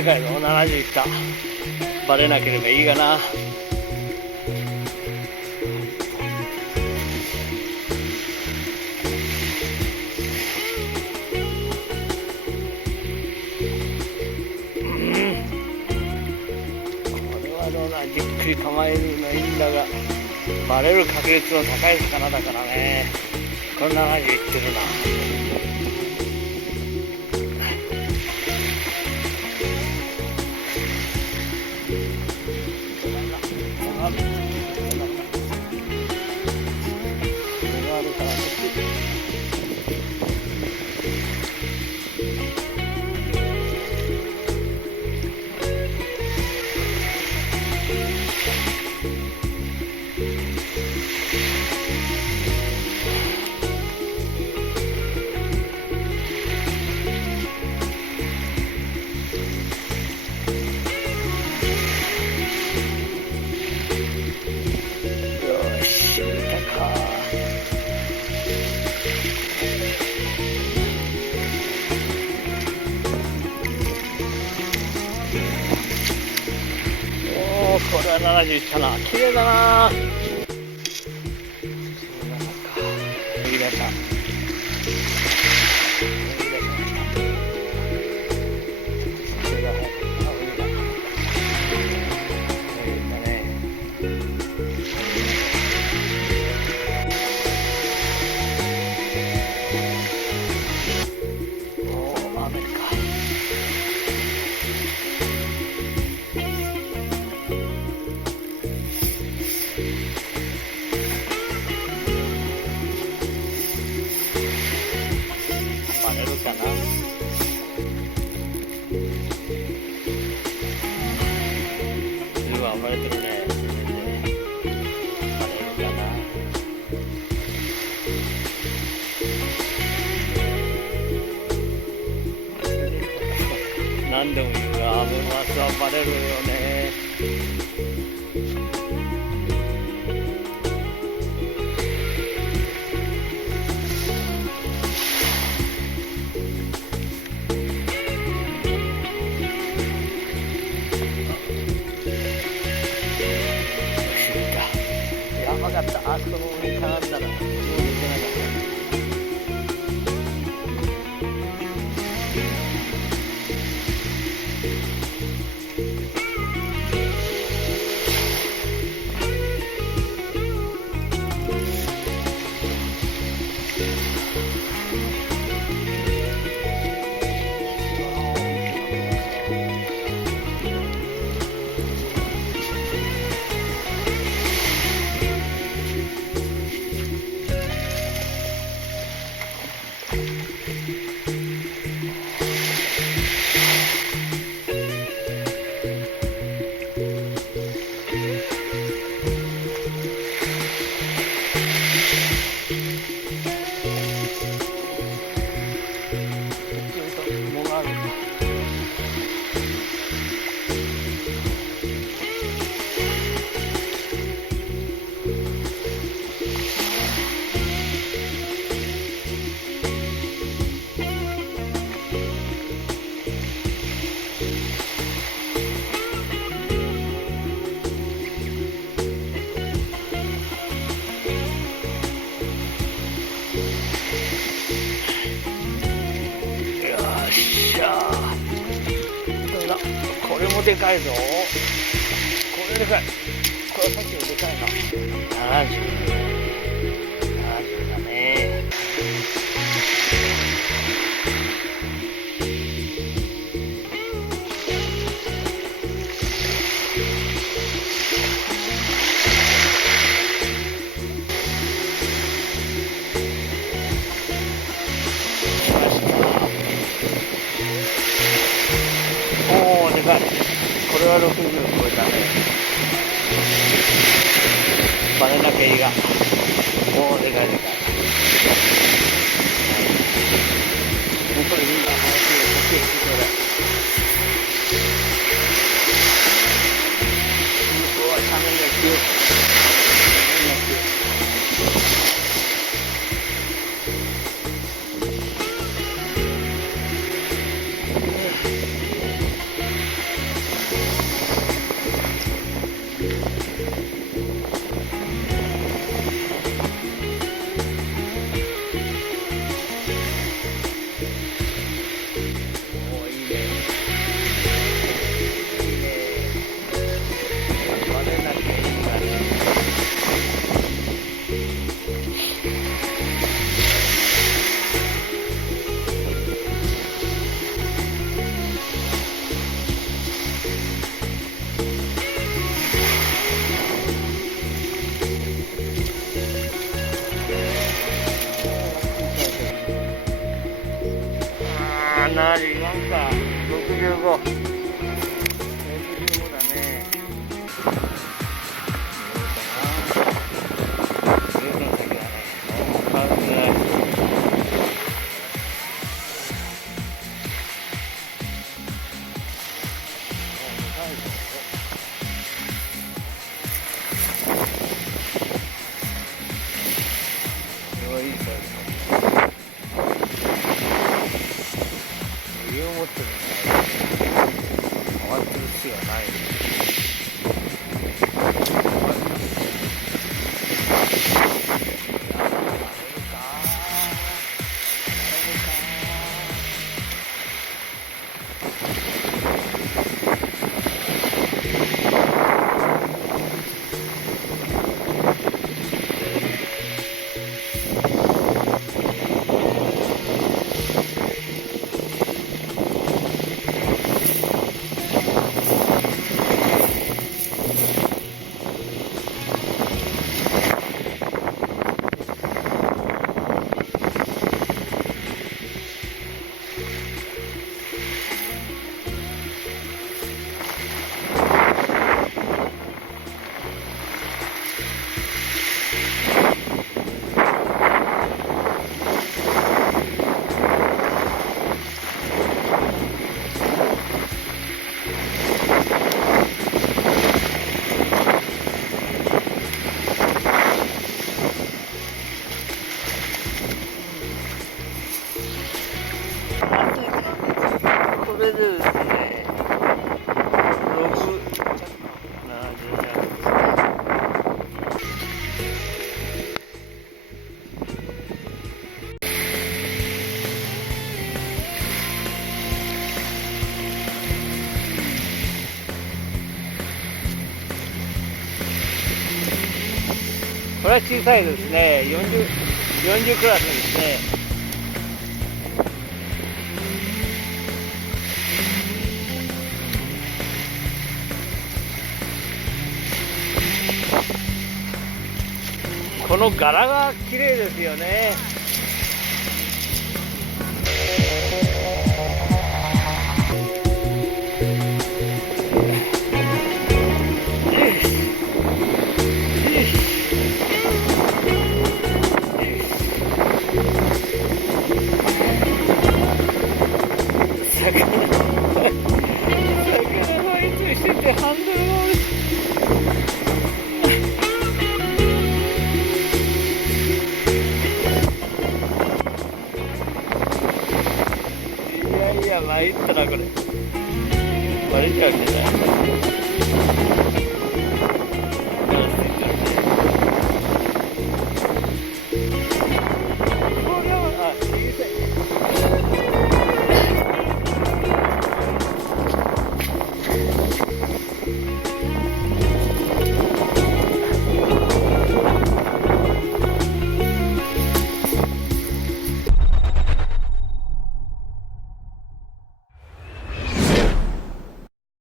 でかいぞ。70いった。バレなければいいがな。じっくり構えるのいいんだが、バレる確率の高い魚だからね。これ70いってるな。これは70いったな。綺麗だな。入れた。バレるかな。随分暴れてるね。バレるかな。何でも言うがアメマスはバレるよね。分かった。あそこの上にかかんだらもう出てなかった。これもでかいぞ。これでかい。これさっきのでかいな。70だね。おー、でかい。これは60超えたね。バレなきゃいいが。おー、でかいでかい。もうこれみんな早く呼吸してちょうだい。うわ、斜面が急。74か、65。65だね。見えるかな。随分先だね。変わってない。これはいいサイズ。余裕を持ってるね。回ってる隙がない。これでですね、6、これは小さいですね。40クラスですね。この柄が綺麗ですよね。魚ファイトしててハンドルがいやいや参ったなこれ。バレちゃうね。